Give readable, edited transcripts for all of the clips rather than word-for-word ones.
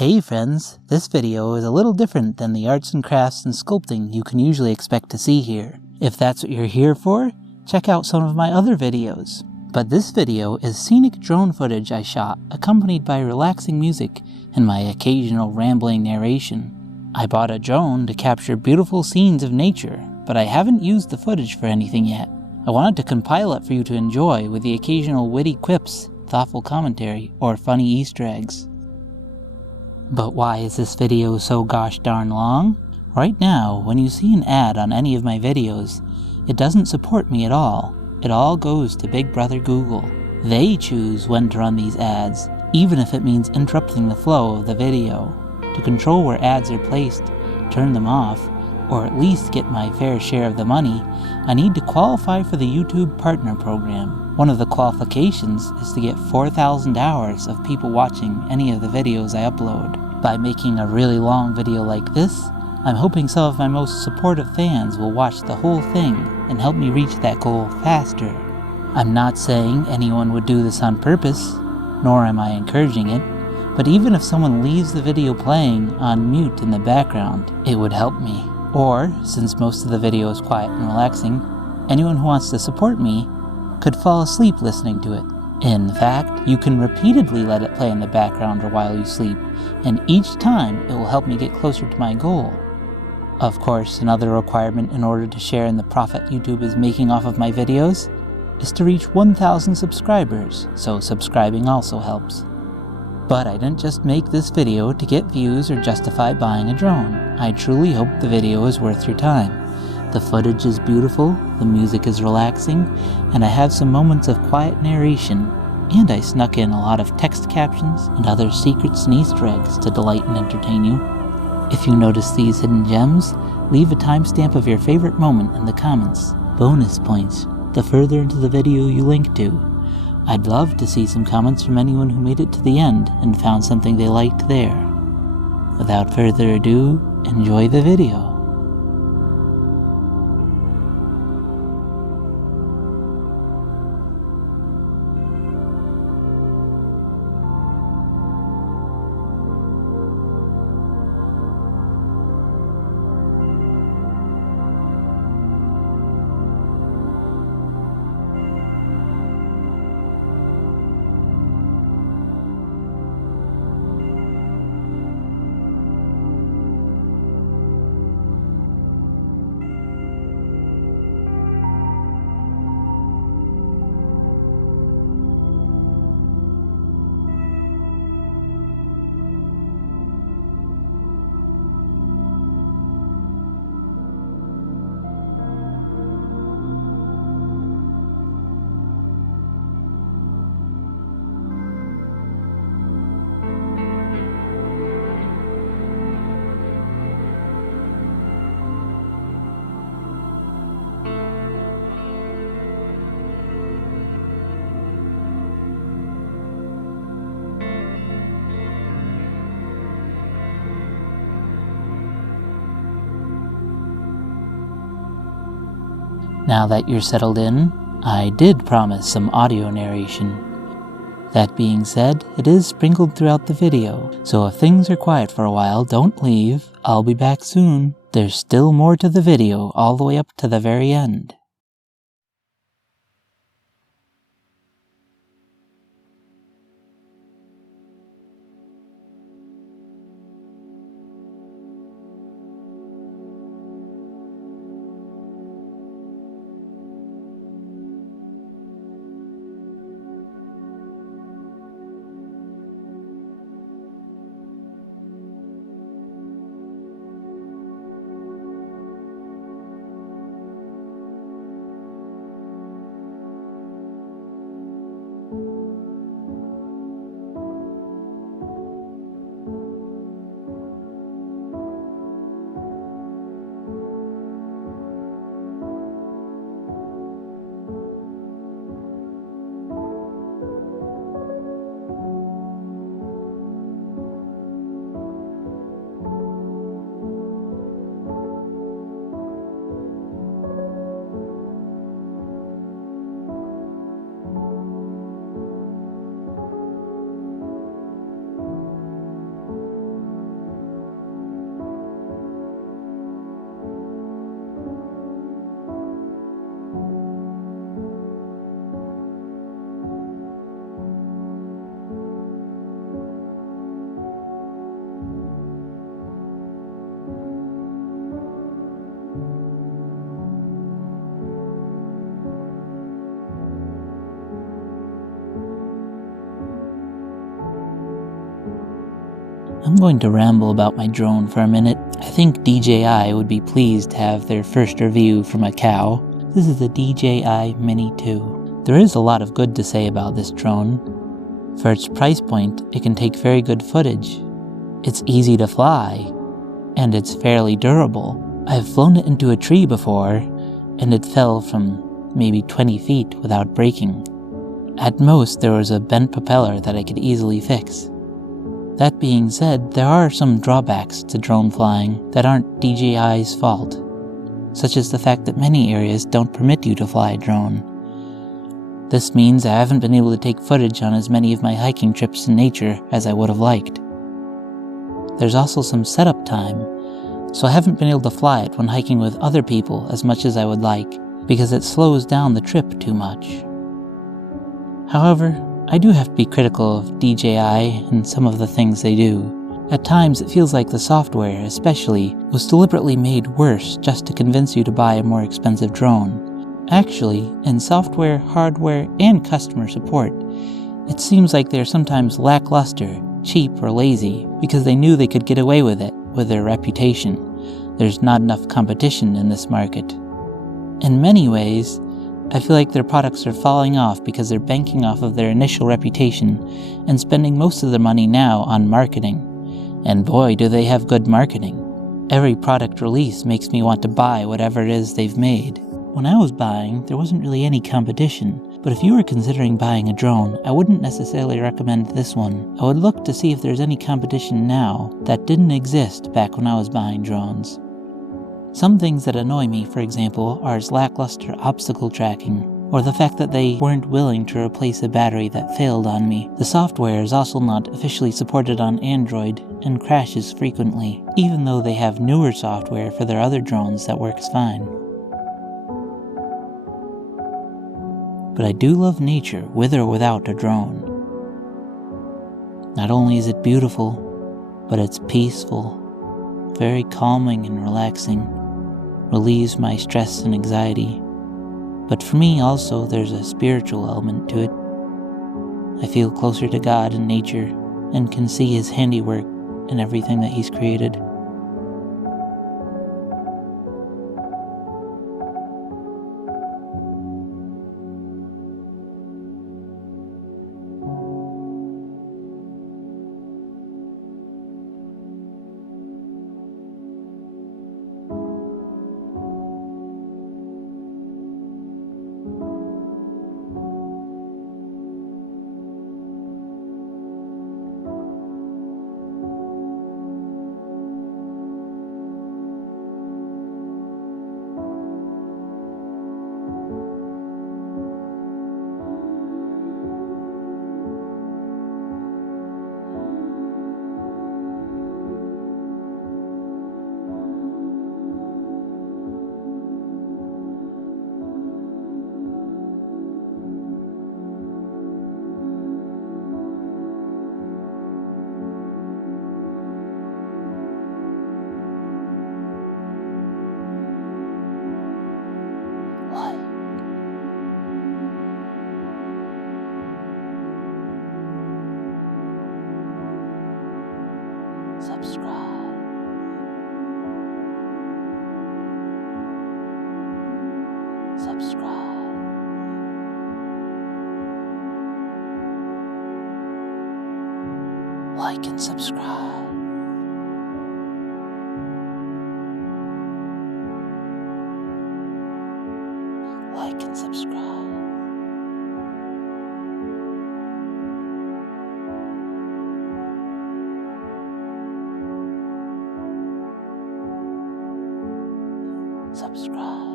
Hey friends, this video is a little different than the arts and crafts and sculpting you can usually expect to see here. If that's what you're here for, check out some of my other videos. But this video is scenic drone footage I shot, accompanied by relaxing music and my occasional rambling narration. I bought a drone to capture beautiful scenes of nature, but I haven't used the footage for anything yet. I wanted to compile it for you to enjoy with the occasional witty quips, thoughtful commentary, or funny Easter eggs. But why is this video so gosh darn long? Right now, when you see an ad on any of my videos, it doesn't support me at all. It all goes to Big Brother Google. They choose when to run these ads, even if it means interrupting the flow of the video. To control where ads are placed, turn them off, or at least get my fair share of the money, I need to qualify for the YouTube Partner Program. One of the qualifications is to get 4,000 hours of people watching any of the videos I upload. By making a really long video like this, I'm hoping some of my most supportive fans will watch the whole thing and help me reach that goal faster. I'm not saying anyone would do this on purpose, nor am I encouraging it, but even if someone leaves the video playing on mute in the background, it would help me. Or, since most of the video is quiet and relaxing, anyone who wants to support me could fall asleep listening to it. In fact, you can repeatedly let it play in the background or while you sleep, and each time it will help me get closer to my goal. Of course, another requirement in order to share in the profit YouTube is making off of my videos is to reach 1,000 subscribers, so subscribing also helps. But I didn't just make this video to get views or justify buying a drone. I truly hope the video is worth your time. The footage is beautiful, the music is relaxing, and I have some moments of quiet narration, and I snuck in a lot of text captions and other secrets and Easter eggs to delight and entertain you. If you notice these hidden gems, leave a timestamp of your favorite moment in the comments. Bonus points, the further into the video you link to. I'd love to see some comments from anyone who made it to the end and found something they liked there. Without further ado, enjoy the video. Now that you're settled in, I did promise some audio narration. That being said, it is sprinkled throughout the video, so if things are quiet for a while, don't leave. I'll be back soon. There's still more to the video, all the way up to the very end. I'm going to ramble about my drone for a minute. I think DJI would be pleased to have their first review from a cow. This is the DJI Mini 2. There is a lot of good to say about this drone. For its price point, it can take very good footage. It's easy to fly, and it's fairly durable. I've flown it into a tree before, and it fell from maybe 20 feet without breaking. At most, there was a bent propeller that I could easily fix. That being said, there are some drawbacks to drone flying that aren't DJI's fault, such as the fact that many areas don't permit you to fly a drone. This means I haven't been able to take footage on as many of my hiking trips in nature as I would have liked. There's also some setup time, so I haven't been able to fly it when hiking with other people as much as I would like, because it slows down the trip too much. However, I do have to be critical of DJI and some of the things they do. At times it feels like the software, especially, was deliberately made worse just to convince you to buy a more expensive drone. Actually, in software, hardware, and customer support, it seems like they're sometimes lackluster, cheap, or lazy because they knew they could get away with it with their reputation. There's not enough competition in this market. In many ways, I feel like their products are falling off because they're banking off of their initial reputation and spending most of their money now on marketing. And boy, do they have good marketing. Every product release makes me want to buy whatever it is they've made. When I was buying, there wasn't really any competition, but if you were considering buying a drone, I wouldn't necessarily recommend this one. I would look to see if there's any competition now that didn't exist back when I was buying drones. Some things that annoy me, for example, are its lackluster obstacle tracking, or the fact that they weren't willing to replace a battery that failed on me. The software is also not officially supported on Android and crashes frequently, even though they have newer software for their other drones that works fine. But I do love nature with or without a drone. Not only is it beautiful, but it's peaceful, very calming and relaxing. Relieves my stress and anxiety. But for me also, there's a spiritual element to it. I feel closer to God and nature and can see His handiwork in everything that He's created. Subscribe. Subscribe. Like and subscribe. Like and subscribe. Subscribe.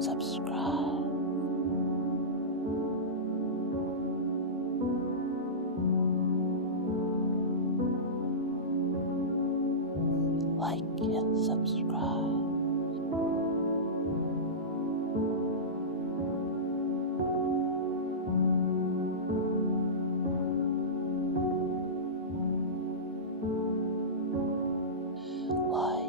Subscribe. Like and subscribe. Like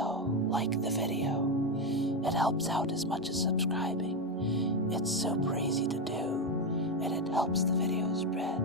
Also, like the video. It helps out as much as subscribing. It's super easy to do, and it helps the video spread.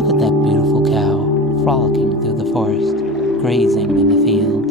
Look at that beautiful cow, frolicking through the forest, grazing in the field.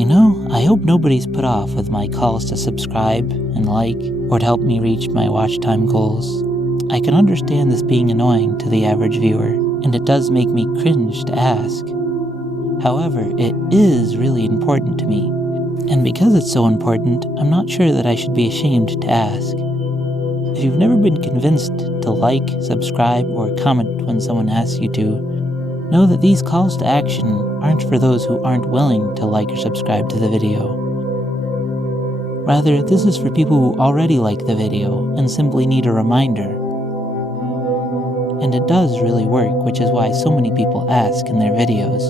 You know, I hope nobody's put off with my calls to subscribe and like, or to help me reach my watch time goals. I can understand this being annoying to the average viewer, and it does make me cringe to ask. However, it is really important to me, and because it's so important, I'm not sure that I should be ashamed to ask. If you've never been convinced to like, subscribe, or comment when someone asks you to, know that these calls to action aren't for those who aren't willing to like or subscribe to the video. Rather, this is for people who already like the video and simply need a reminder. And it does really work, which is why so many people ask in their videos.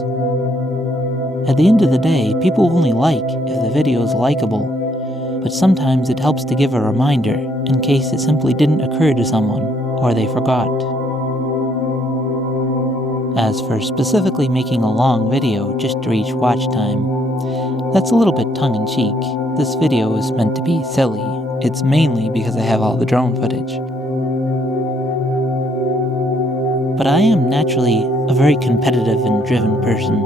At the end of the day, people only like if the video is likable, but sometimes it helps to give a reminder in case it simply didn't occur to someone, or they forgot. As for specifically making a long video just to reach watch time, that's a little bit tongue-in-cheek. This video is meant to be silly. It's mainly because I have all the drone footage. But I am naturally a very competitive and driven person,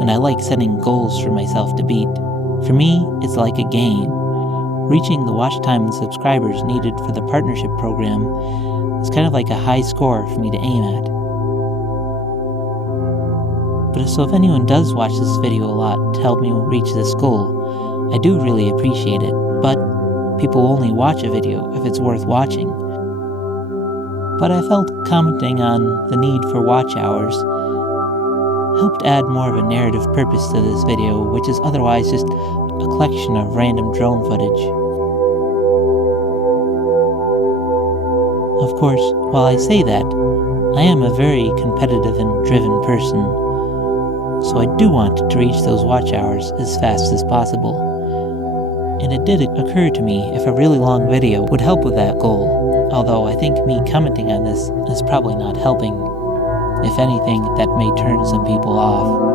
and I like setting goals for myself to beat. For me, it's like a game. Reaching the watch time and subscribers needed for the partnership program is kind of like a high score for me to aim at. So if anyone does watch this video a lot to help me reach this goal, I do really appreciate it, but people only watch a video if it's worth watching. But I felt commenting on the need for watch hours helped add more of a narrative purpose to this video, which is otherwise just a collection of random drone footage. Of course, while I say that, I am a very competitive and driven person, so I do want to reach those watch hours as fast as possible. And it did occur to me if a really long video would help with that goal, although I think me commenting on this is probably not helping. If anything, that may turn some people off.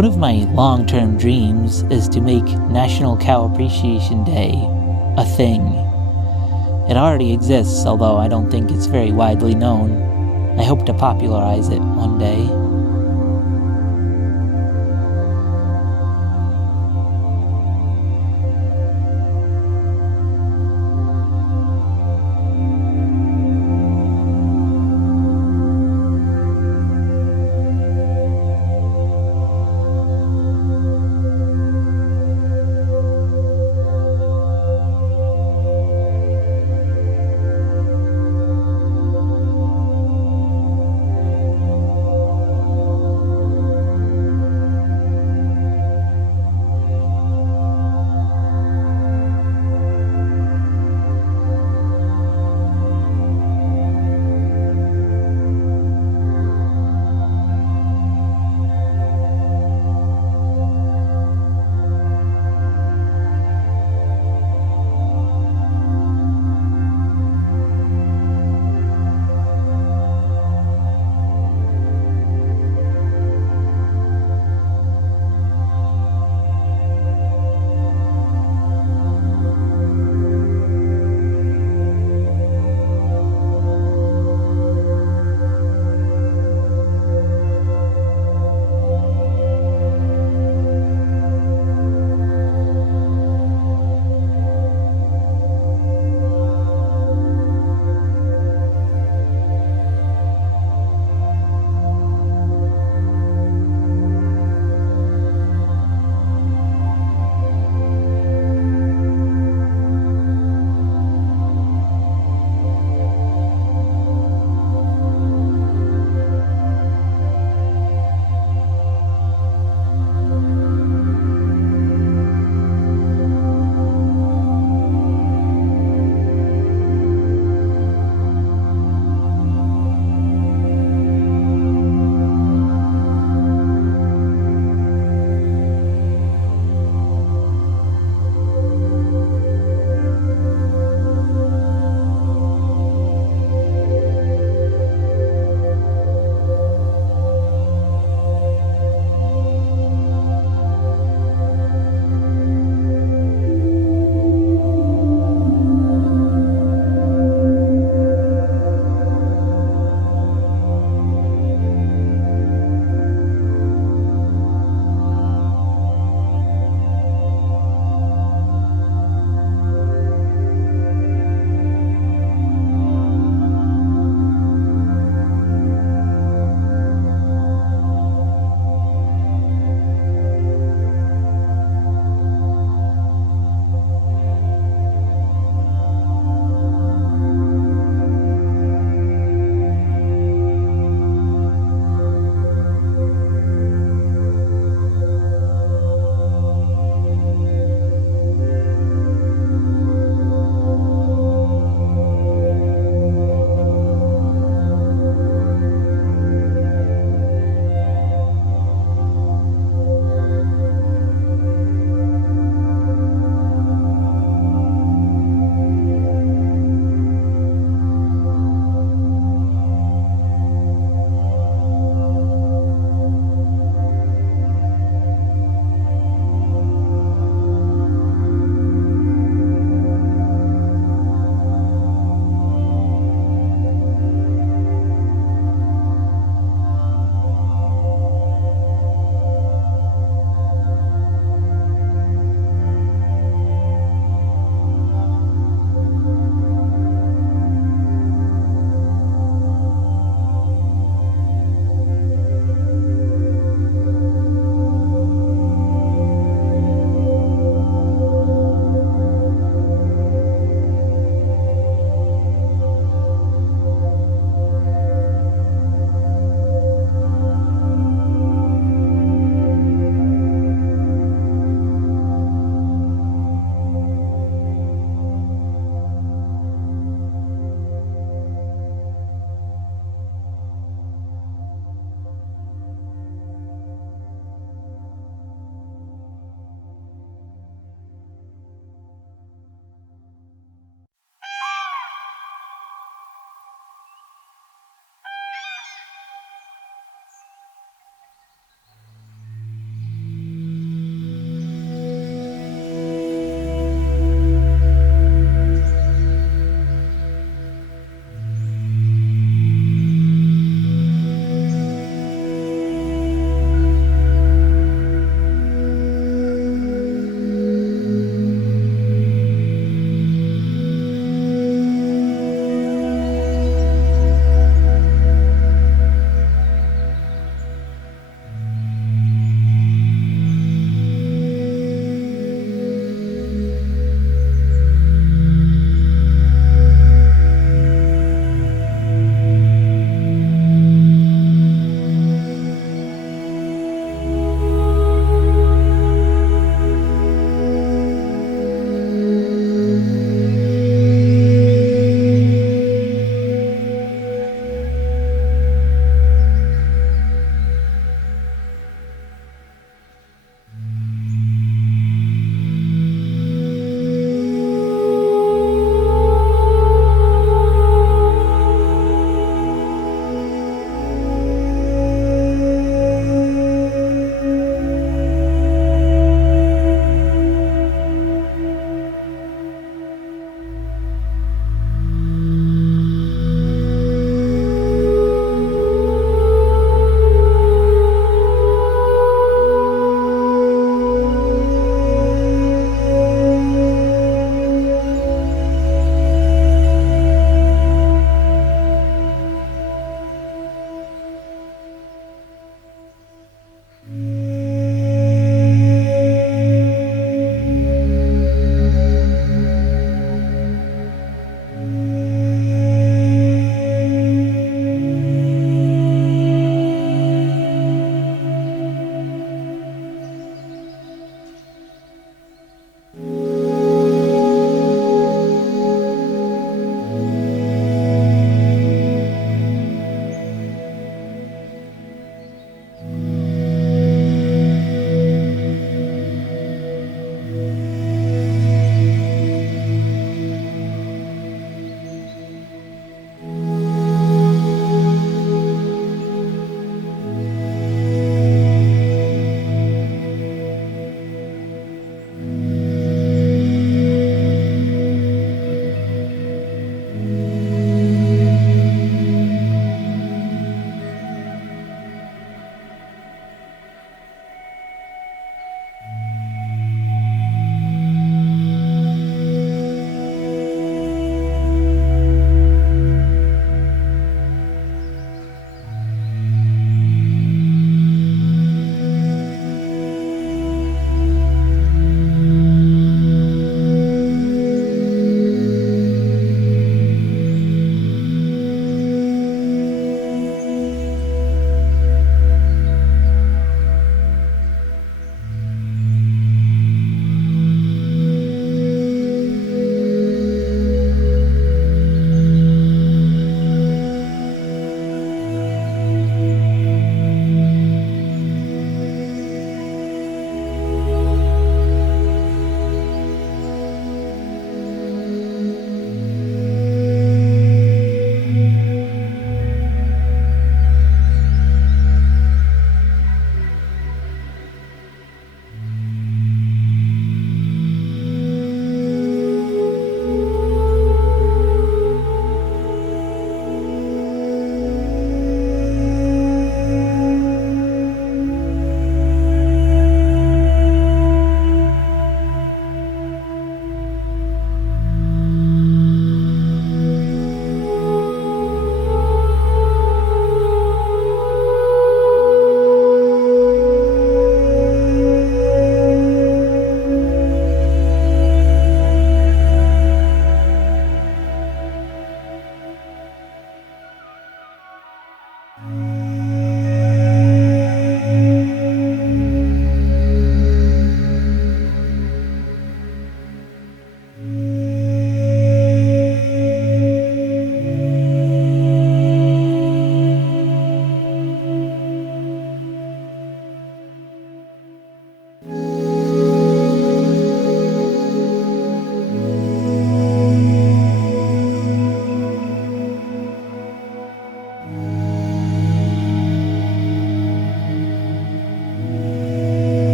One of my long-term dreams is to make National Cow Appreciation Day a thing. It already exists, although I don't think it's very widely known. I hope to popularize it one day.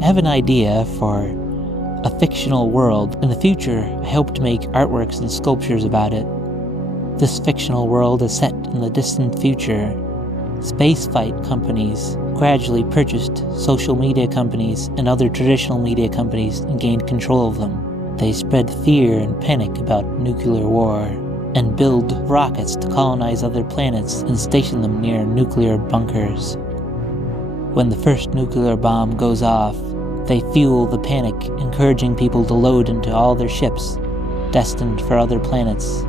I have an idea for a fictional world. In the future, I hope to make artworks and sculptures about it. This fictional world is set in the distant future. Spaceflight companies gradually purchased social media companies and other traditional media companies and gained control of them. They spread fear and panic about nuclear war and build rockets to colonize other planets and station them near nuclear bunkers. When the first nuclear bomb goes off, they fuel the panic, encouraging people to load into all their ships, destined for other planets.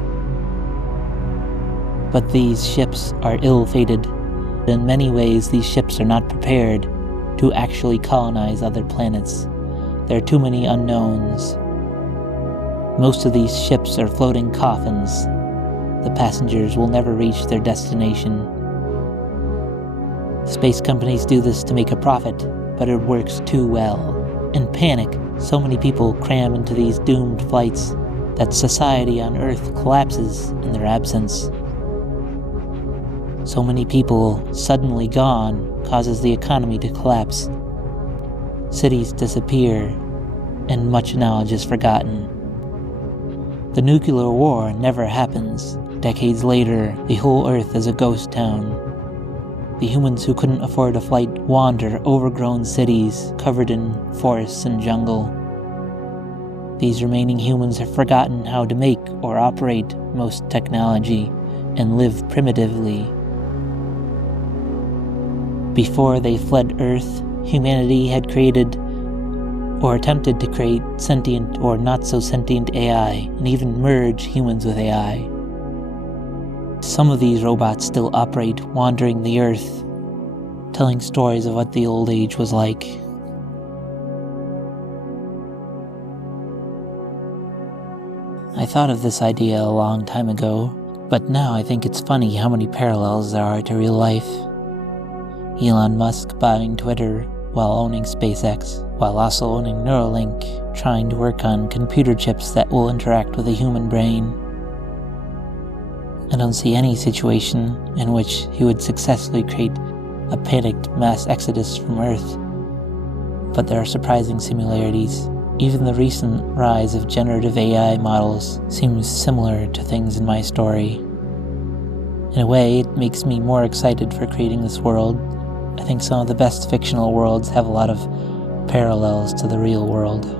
But these ships are ill-fated. In many ways, these ships are not prepared to actually colonize other planets. There are too many unknowns. Most of these ships are floating coffins. The passengers will never reach their destination. Space companies do this to make a profit, but it works too well. In panic, so many people cram into these doomed flights that society on Earth collapses in their absence. So many people suddenly gone causes the economy to collapse. Cities disappear, and much knowledge is forgotten. The nuclear war never happens. Decades later, the whole Earth is a ghost town. The humans who couldn't afford a flight wander overgrown cities covered in forests and jungle. These remaining humans have forgotten how to make or operate most technology and live primitively. Before they fled Earth, humanity had created or attempted to create sentient or not so sentient AI and even merge humans with AI. Some of these robots still operate, wandering the Earth, telling stories of what the old age was like. I thought of this idea a long time ago, but now I think it's funny how many parallels there are to real life. Elon Musk buying Twitter while owning SpaceX, while also owning Neuralink, trying to work on computer chips that will interact with a human brain. I don't see any situation in which he would successfully create a panicked mass exodus from Earth. But there are surprising similarities. Even the recent rise of generative AI models seems similar to things in my story. In a way, it makes me more excited for creating this world. I think some of the best fictional worlds have a lot of parallels to the real world.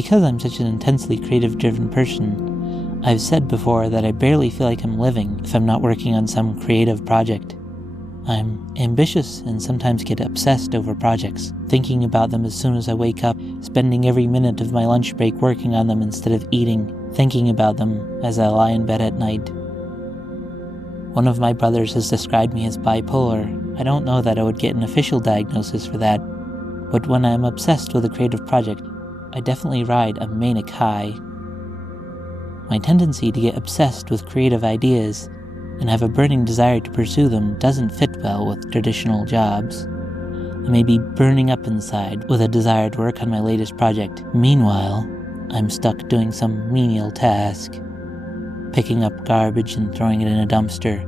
Because I'm such an intensely creative-driven person, I've said before that I barely feel like I'm living if I'm not working on some creative project. I'm ambitious and sometimes get obsessed over projects, thinking about them as soon as I wake up, spending every minute of my lunch break working on them instead of eating, thinking about them as I lie in bed at night. One of my brothers has described me as bipolar. I don't know that I would get an official diagnosis for that, but when I'm obsessed with a creative project, I definitely ride a manic high. My tendency to get obsessed with creative ideas and have a burning desire to pursue them doesn't fit well with traditional jobs. I may be burning up inside with a desire to work on my latest project. Meanwhile, I'm stuck doing some menial task, picking up garbage and throwing it in a dumpster,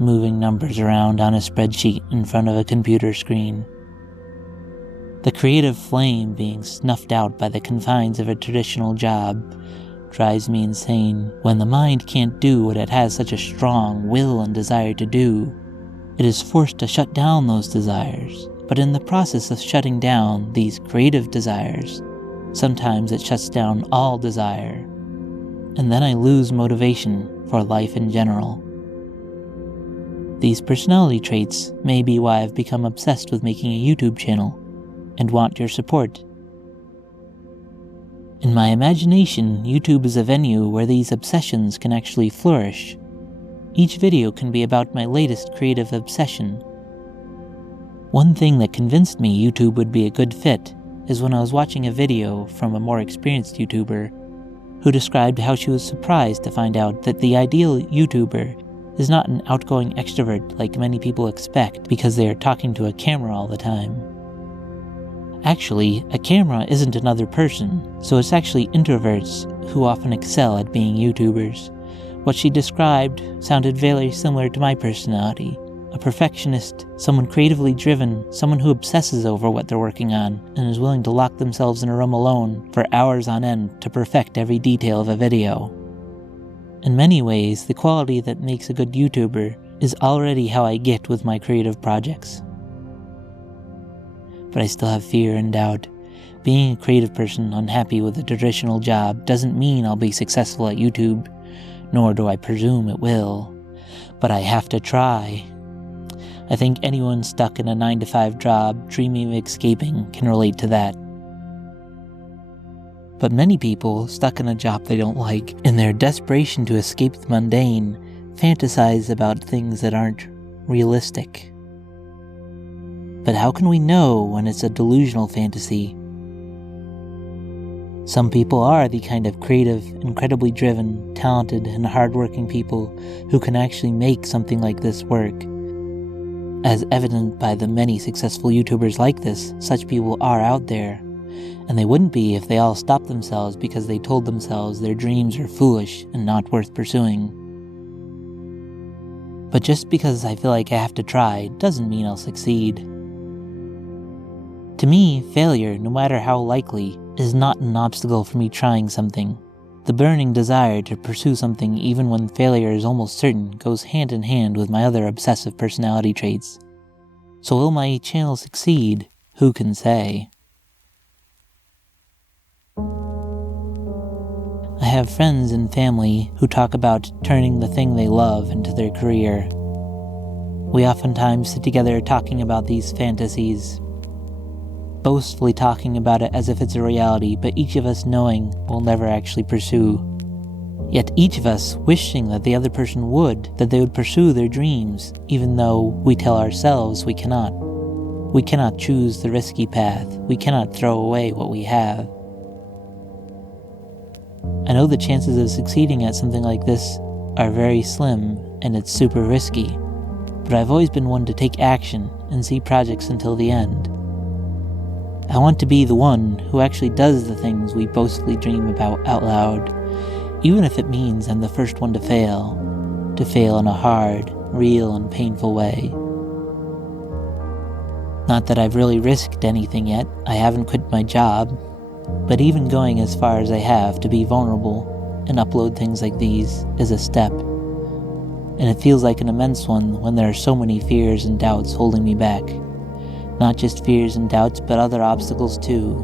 moving numbers around on a spreadsheet in front of a computer screen. The creative flame being snuffed out by the confines of a traditional job drives me insane. When the mind can't do what it has such a strong will and desire to do, it is forced to shut down those desires. But in the process of shutting down these creative desires, sometimes it shuts down all desire, and then I lose motivation for life in general. These personality traits may be why I've become obsessed with making a YouTube channel and want your support. In my imagination, YouTube is a venue where these obsessions can actually flourish. Each video can be about my latest creative obsession. One thing that convinced me YouTube would be a good fit is when I was watching a video from a more experienced YouTuber who described how she was surprised to find out that the ideal YouTuber is not an outgoing extrovert like many people expect because they are talking to a camera all the time. Actually, a camera isn't another person, so it's actually introverts who often excel at being YouTubers. What she described sounded very similar to my personality. A perfectionist, someone creatively driven, someone who obsesses over what they're working on, and is willing to lock themselves in a room alone for hours on end to perfect every detail of a video. In many ways, the quality that makes a good YouTuber is already how I get with my creative projects. But I still have fear and doubt. Being a creative person unhappy with a traditional job doesn't mean I'll be successful at YouTube, nor do I presume it will. But I have to try. I think anyone stuck in a 9-to-5 job dreaming of escaping can relate to that. But many people stuck in a job they don't like, in their desperation to escape the mundane, fantasize about things that aren't realistic. But how can we know when it's a delusional fantasy? Some people are the kind of creative, incredibly driven, talented, and hardworking people who can actually make something like this work. As evident by the many successful YouTubers like this, such people are out there, and they wouldn't be if they all stopped themselves because they told themselves their dreams are foolish and not worth pursuing. But just because I feel like I have to try doesn't mean I'll succeed. To me, failure, no matter how likely, is not an obstacle for me trying something. The burning desire to pursue something even when failure is almost certain goes hand in hand with my other obsessive personality traits. So will my channel succeed? Who can say? I have friends and family who talk about turning the thing they love into their career. We oftentimes sit together talking about these fantasies, boastfully talking about it as if it's a reality, but each of us knowing we'll never actually pursue. Yet each of us wishing that the other person would, that they would pursue their dreams, even though we tell ourselves we cannot. We cannot choose the risky path. We cannot throw away what we have. I know the chances of succeeding at something like this are very slim, and it's super risky, but I've always been one to take action and see projects until the end. I want to be the one who actually does the things we boastfully dream about out loud, even if it means I'm the first one to fail in a hard, real, and painful way. Not that I've really risked anything yet, I haven't quit my job, but even going as far as I have to be vulnerable and upload things like these is a step, and it feels like an immense one when there are so many fears and doubts holding me back. Not just fears and doubts, but other obstacles too.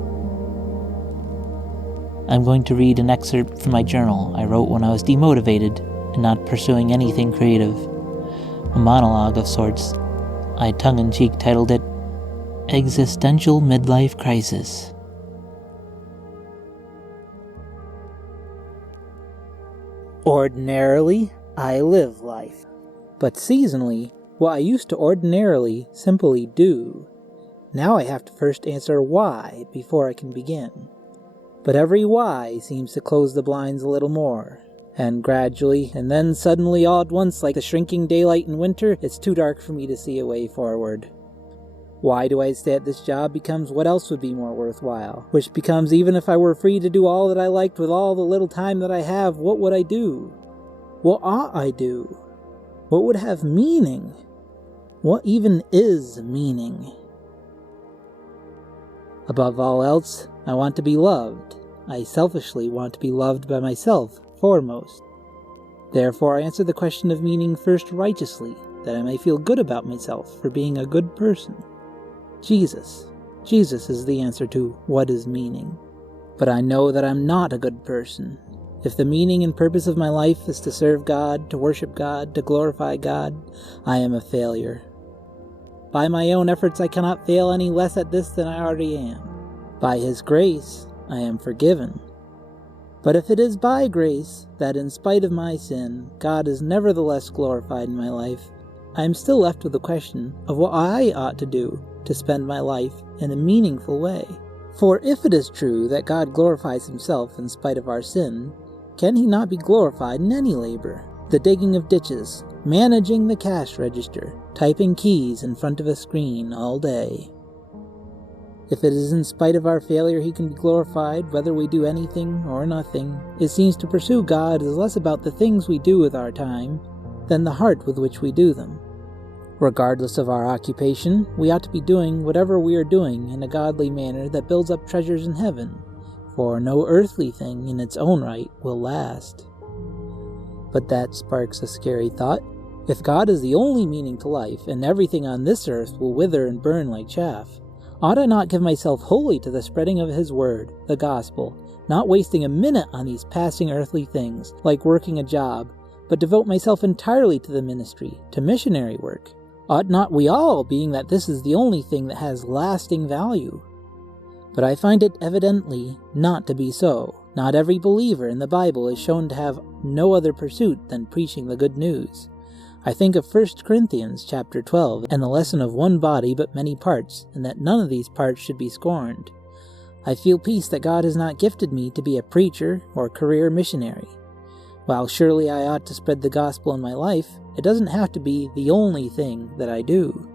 I'm going to read an excerpt from my journal I wrote when I was demotivated and not pursuing anything creative. A monologue of sorts. I tongue-in-cheek titled it, Existential Midlife Crisis. Ordinarily, I live life. But seasonally, what I used to ordinarily simply do. Now I have to first answer why before I can begin. But every why seems to close the blinds a little more. And gradually, and then suddenly all at once, like the shrinking daylight in winter, it's too dark for me to see a way forward. Why do I stay at this job becomes what else would be more worthwhile, which becomes even if I were free to do all that I liked with all the little time that I have, what would I do? What ought I do? What would have meaning? What even is meaning? Above all else, I want to be loved. I selfishly want to be loved by myself foremost. Therefore I answer the question of meaning first righteously, that I may feel good about myself for being a good person. Jesus is the answer to what is meaning. But I know that I'm not a good person. If the meaning and purpose of my life is to serve God, to worship God, to glorify God, I am a failure. By my own efforts I cannot fail any less at this than I already am. By His grace I am forgiven. But if it is by grace that in spite of my sin, God is nevertheless glorified in my life, I am still left with the question of what I ought to do to spend my life in a meaningful way. For if it is true that God glorifies Himself in spite of our sin, can He not be glorified in any labor? The digging of ditches, managing the cash register, typing keys in front of a screen all day. If it is in spite of our failure He can be glorified, whether we do anything or nothing, it seems to pursue God is less about the things we do with our time than the heart with which we do them. Regardless of our occupation, we ought to be doing whatever we are doing in a godly manner that builds up treasures in heaven, for no earthly thing in its own right will last. But that sparks a scary thought. If God is the only meaning to life, and everything on this earth will wither and burn like chaff, ought I not give myself wholly to the spreading of His word, the gospel, not wasting a minute on these passing earthly things, like working a job, but devote myself entirely to the ministry, to missionary work? Ought not we all, being that this is the only thing that has lasting value? But I find it evidently not to be so. Not every believer in the Bible is shown to have no other pursuit than preaching the good news. I think of 1 Corinthians chapter 12 and the lesson of one body but many parts, and that none of these parts should be scorned. I feel peace that God has not gifted me to be a preacher or career missionary. While surely I ought to spread the gospel in my life, it doesn't have to be the only thing that I do.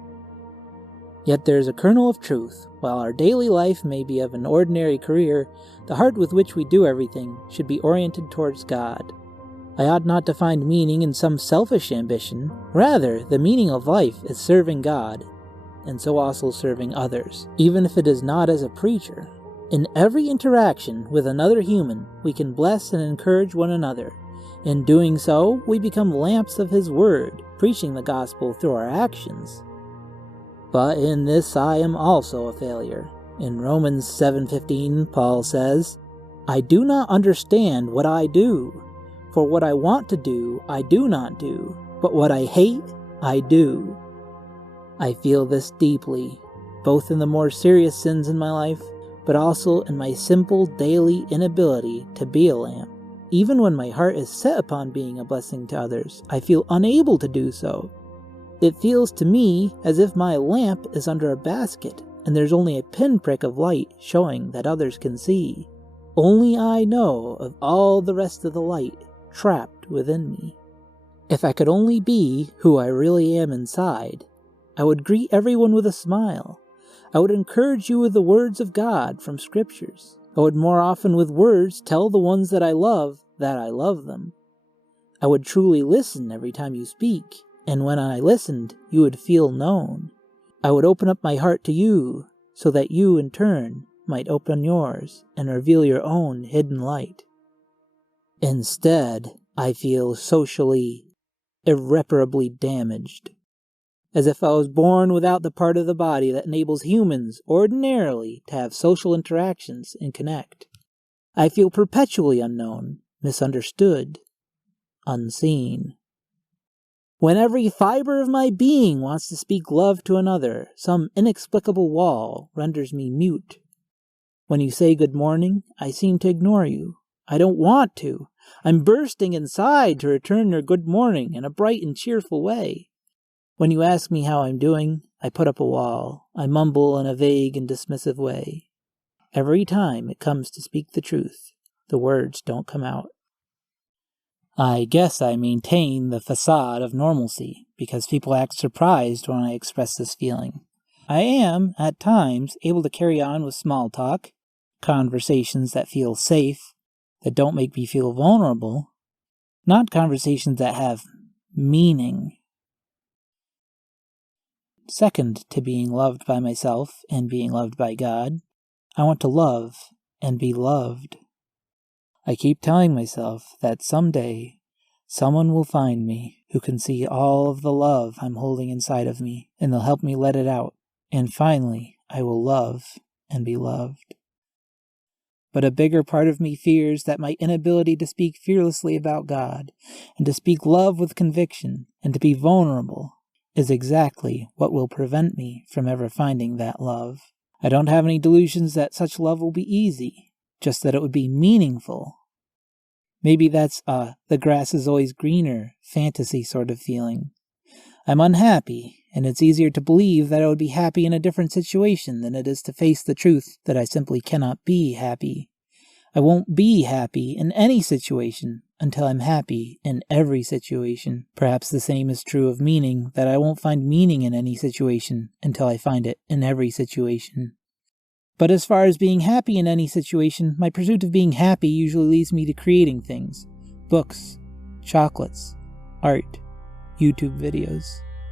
Yet there is a kernel of truth. While our daily life may be of an ordinary career, the heart with which we do everything should be oriented towards God. I ought not to find meaning in some selfish ambition. Rather, the meaning of life is serving God, and so also serving others, even if it is not as a preacher. In every interaction with another human, we can bless and encourage one another. In doing so, we become lamps of His word, preaching the gospel through our actions. But in this I am also a failure. In Romans 7:15, Paul says, I do not understand what I do, for what I want to do, I do not do, but what I hate, I do. I feel this deeply, both in the more serious sins in my life, but also in my simple daily inability to be a lamp. Even when my heart is set upon being a blessing to others, I feel unable to do so. It feels to me as if my lamp is under a basket, and there's only a pinprick of light showing that others can see. Only I know of all the rest of the light trapped within me. If I could only be who I really am inside, I would greet everyone with a smile. I would encourage you with the words of God from Scriptures. I would more often with words tell the ones that I love them. I would truly listen every time you speak, and when I listened, you would feel known. I would open up my heart to you, so that you, in turn, might open yours and reveal your own hidden light. Instead, I feel socially, irreparably damaged, as if I was born without the part of the body that enables humans, ordinarily, to have social interactions and connect. I feel perpetually unknown, misunderstood, unseen. When every fiber of my being wants to speak love to another, some inexplicable wall renders me mute. When you say good morning, I seem to ignore you. I don't want to. I'm bursting inside to return your good morning in a bright and cheerful way. When you ask me how I'm doing, I put up a wall. I mumble in a vague and dismissive way. Every time it comes to speak the truth, the words don't come out. I guess I maintain the facade of normalcy because people act surprised when I express this feeling. I am, at times, able to carry on with small talk, conversations that feel safe, that don't make me feel vulnerable, not conversations that have meaning. Second to being loved by myself and being loved by God, I want to love and be loved. I keep telling myself that someday someone will find me who can see all of the love I'm holding inside of me, and they'll help me let it out, and finally I will love and be loved. But a bigger part of me fears that my inability to speak fearlessly about God, and to speak love with conviction, and to be vulnerable, is exactly what will prevent me from ever finding that love. I don't have any delusions that such love will be easy, just that it would be meaningful. Maybe that's the grass is always greener fantasy sort of feeling. I'm unhappy, and it's easier to believe that I would be happy in a different situation than it is to face the truth that I simply cannot be happy. I won't be happy in any situation until I'm happy in every situation. Perhaps the same is true of meaning, that I won't find meaning in any situation until I find it in every situation. But as far as being happy in any situation, my pursuit of being happy usually leads me to creating things. Books, chocolates, art, YouTube videos.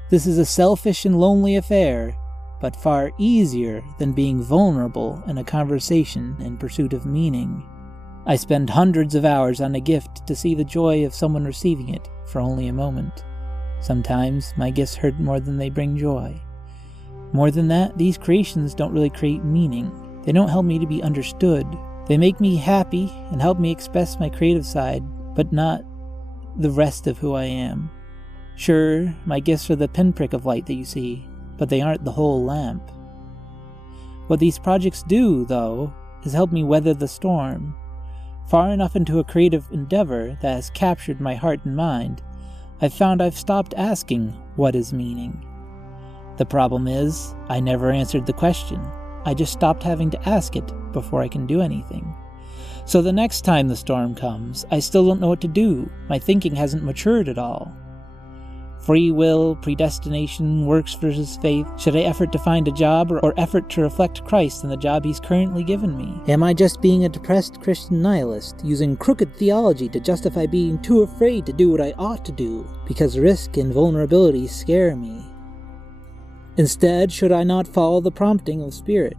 This is a selfish and lonely affair, but far easier than being vulnerable in a conversation in pursuit of meaning. I spend hundreds of hours on a gift to see the joy of someone receiving it for only a moment. Sometimes my gifts hurt more than they bring joy. More than that, these creations don't really create meaning. They don't help me to be understood. They make me happy and help me express my creative side, but not the rest of who I am. Sure, my gifts are the pinprick of light that you see, but they aren't the whole lamp. What these projects do, though, is help me weather the storm. Far enough into a creative endeavor that has captured my heart and mind, I've found I've stopped asking, what is meaning? The problem is, I never answered the question. I just stopped having to ask it before I can do anything. So the next time the storm comes, I still don't know what to do. My thinking hasn't matured at all. Free will, predestination, works versus faith. Should I effort to find a job or effort to reflect Christ in the job he's currently given me? Am I just being a depressed Christian nihilist, using crooked theology to justify being too afraid to do what I ought to do, because risk and vulnerability scare me? Instead, should I not follow the prompting of Spirit,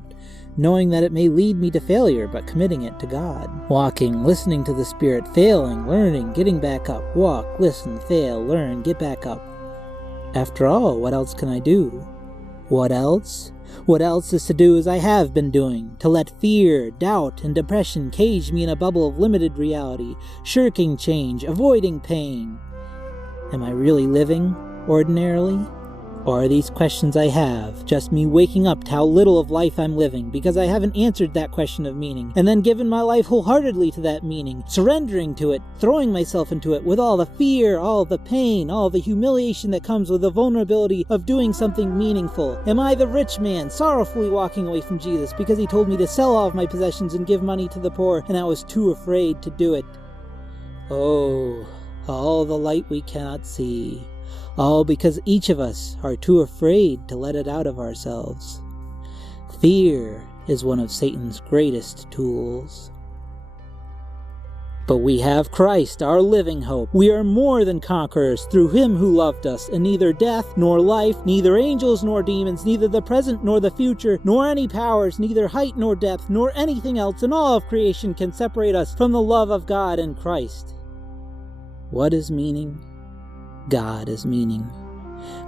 knowing that it may lead me to failure, but committing it to God? Walking, listening to the Spirit, failing, learning, getting back up. Walk, listen, fail, learn, get back up. After all, what else can I do? What else? What else is to do as I have been doing, to let fear, doubt, and depression cage me in a bubble of limited reality, shirking change, avoiding pain? Am I really living ordinarily? Or are these questions I have just me waking up to how little of life I'm living because I haven't answered that question of meaning, and then given my life wholeheartedly to that meaning, surrendering to it, throwing myself into it with all the fear, all the pain, all the humiliation that comes with the vulnerability of doing something meaningful? Am I the rich man sorrowfully walking away from Jesus because he told me to sell all of my possessions and give money to the poor, and I was too afraid to do it? Oh, all the light we cannot see. All because each of us are too afraid to let it out of ourselves. Fear is one of Satan's greatest tools. But we have Christ, our living hope. We are more than conquerors through him who loved us, and neither death nor life, neither angels nor demons, neither the present nor the future, nor any powers, neither height nor depth, nor anything else in all of creation can separate us from the love of God in Christ. What is meaning? God is meaning.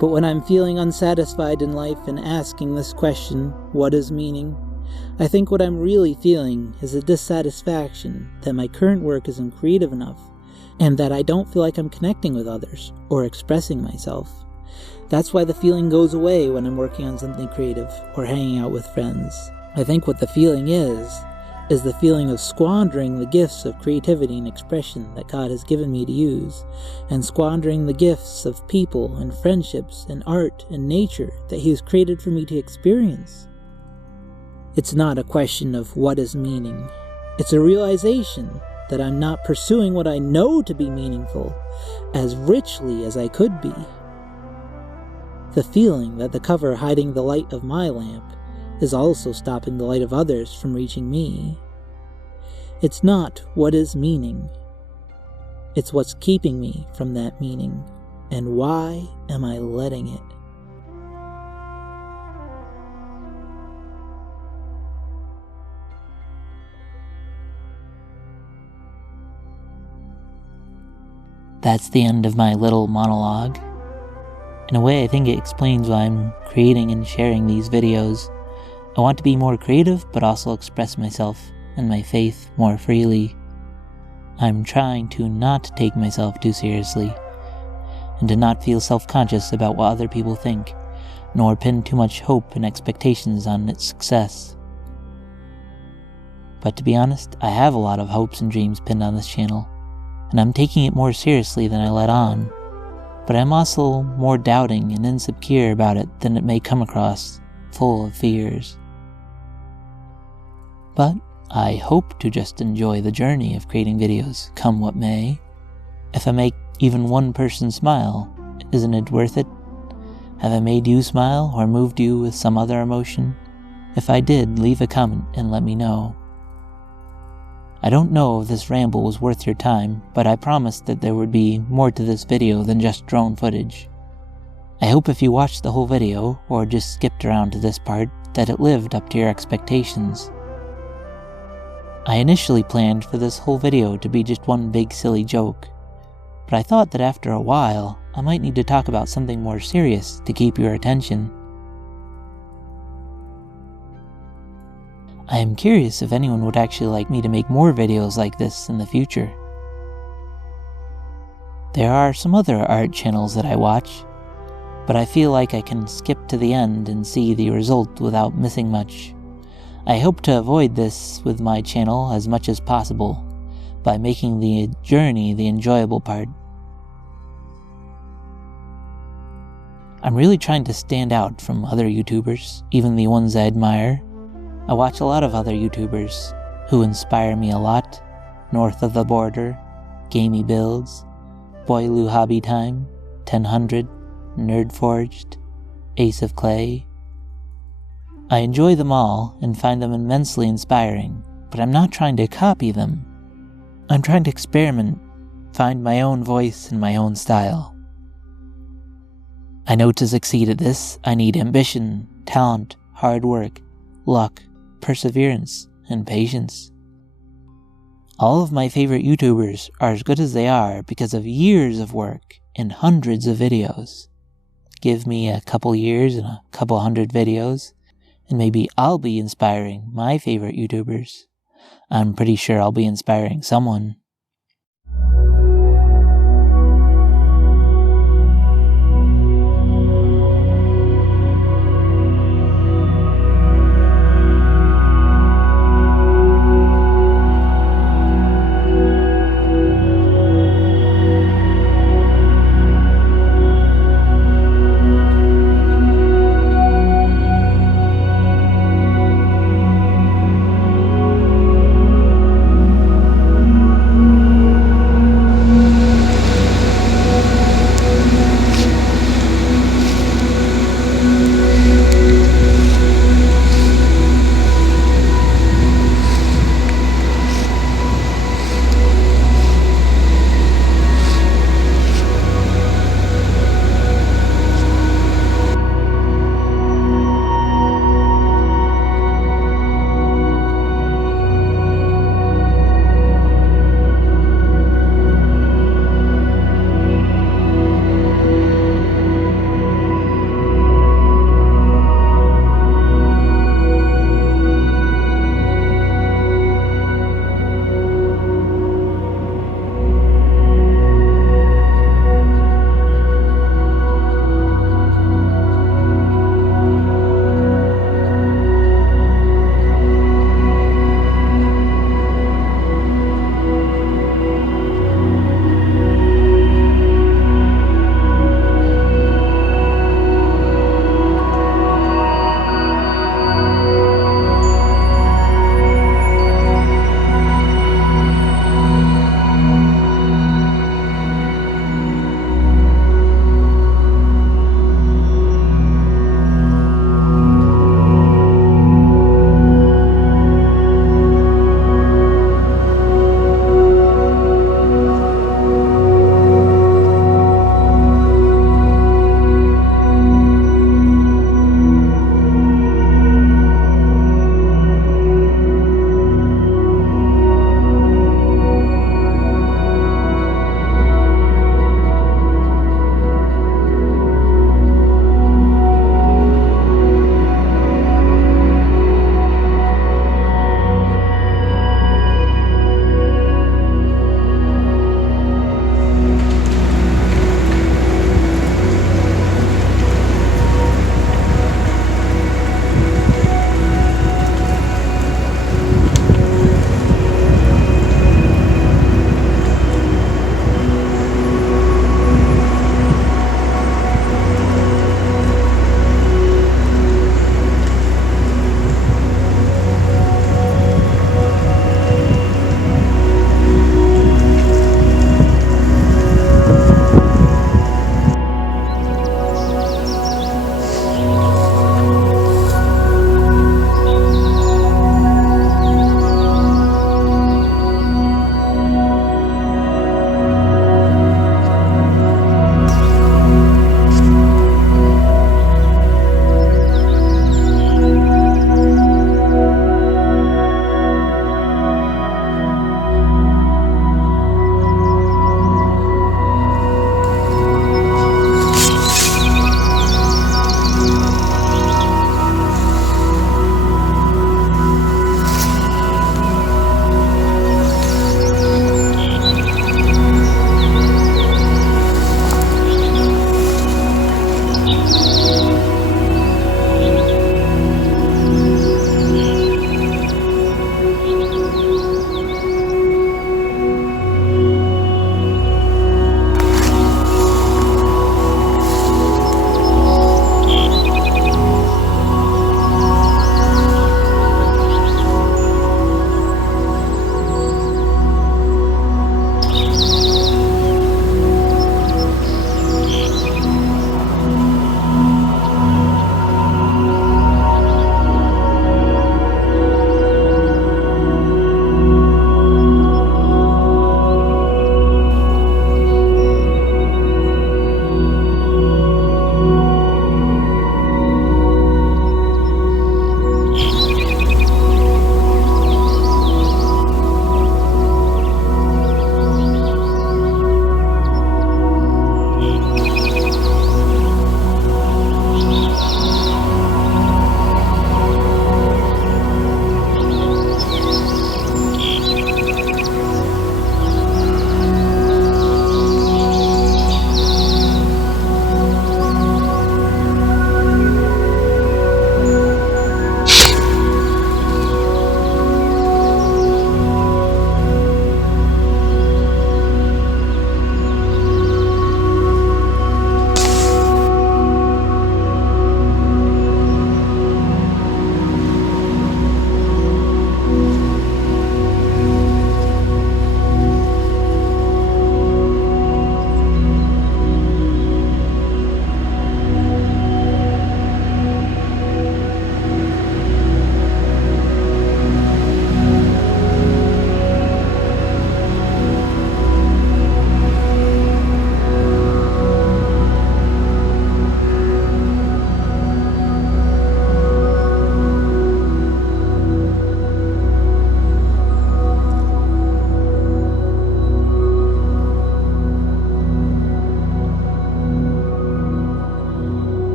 But when I'm feeling unsatisfied in life and asking this question, what is meaning? I think what I'm really feeling is a dissatisfaction that my current work isn't creative enough, and that I don't feel like I'm connecting with others or expressing myself. That's why the feeling goes away when I'm working on something creative or hanging out with friends. I think what the feeling is the feeling of squandering the gifts of creativity and expression that God has given me to use, and squandering the gifts of people and friendships and art and nature that He has created for me to experience. It's not a question of what is meaning. It's a realization that I'm not pursuing what I know to be meaningful as richly as I could be. The feeling that the cover hiding the light of my lamp is also stopping the light of others from reaching me. It's not what is meaning. It's what's keeping me from that meaning, and why am I letting it? That's the end of my little monologue. In a way, I think it explains why I'm creating and sharing these videos. I want to be more creative, but also express myself and my faith more freely. I'm trying to not take myself too seriously, and to not feel self-conscious about what other people think, nor pin too much hope and expectations on its success. But to be honest, I have a lot of hopes and dreams pinned on this channel, and I'm taking it more seriously than I let on. But I'm also more doubting and insecure about it than it may come across, full of fears. But I hope to just enjoy the journey of creating videos, come what may. If I make even one person smile, isn't it worth it? Have I made you smile or moved you with some other emotion? If I did, leave a comment and let me know. I don't know if this ramble was worth your time, but I promised that there would be more to this video than just drone footage. I hope if you watched the whole video, or just skipped around to this part, that it lived up to your expectations. I initially planned for this whole video to be just one big silly joke, but I thought that after a while, I might need to talk about something more serious to keep your attention. I am curious if anyone would actually like me to make more videos like this in the future. There are some other art channels that I watch, but I feel like I can skip to the end and see the result without missing much. I hope to avoid this with my channel as much as possible, by making the journey the enjoyable part. I'm really trying to stand out from other YouTubers, even the ones I admire. I watch a lot of other YouTubers who inspire me a lot. North of the Border, Gamey Builds, Boyloo Hobby Time, 1000, Nerd Forged, Ace of Clay. I enjoy them all and find them immensely inspiring, but I'm not trying to copy them. I'm trying to experiment, find my own voice and my own style. I know to succeed at this, I need ambition, talent, hard work, luck, perseverance, and patience. All of my favorite YouTubers are as good as they are because of years of work and hundreds of videos. Give me a couple years and a couple hundred videos, and maybe I'll be inspiring my favorite YouTubers. I'm pretty sure I'll be inspiring someone.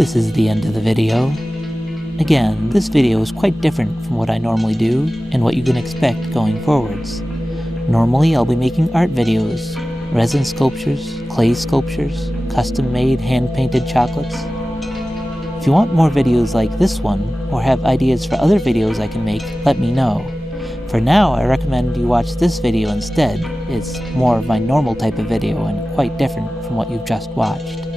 This is the end of the video. Again, this video is quite different from what I normally do and what you can expect going forwards. Normally I'll be making art videos, resin sculptures, clay sculptures, custom-made hand-painted chocolates. If you want more videos like this one, or have ideas for other videos I can make, let me know. For now, I recommend you watch this video instead. It's more of my normal type of video and quite different from what you've just watched.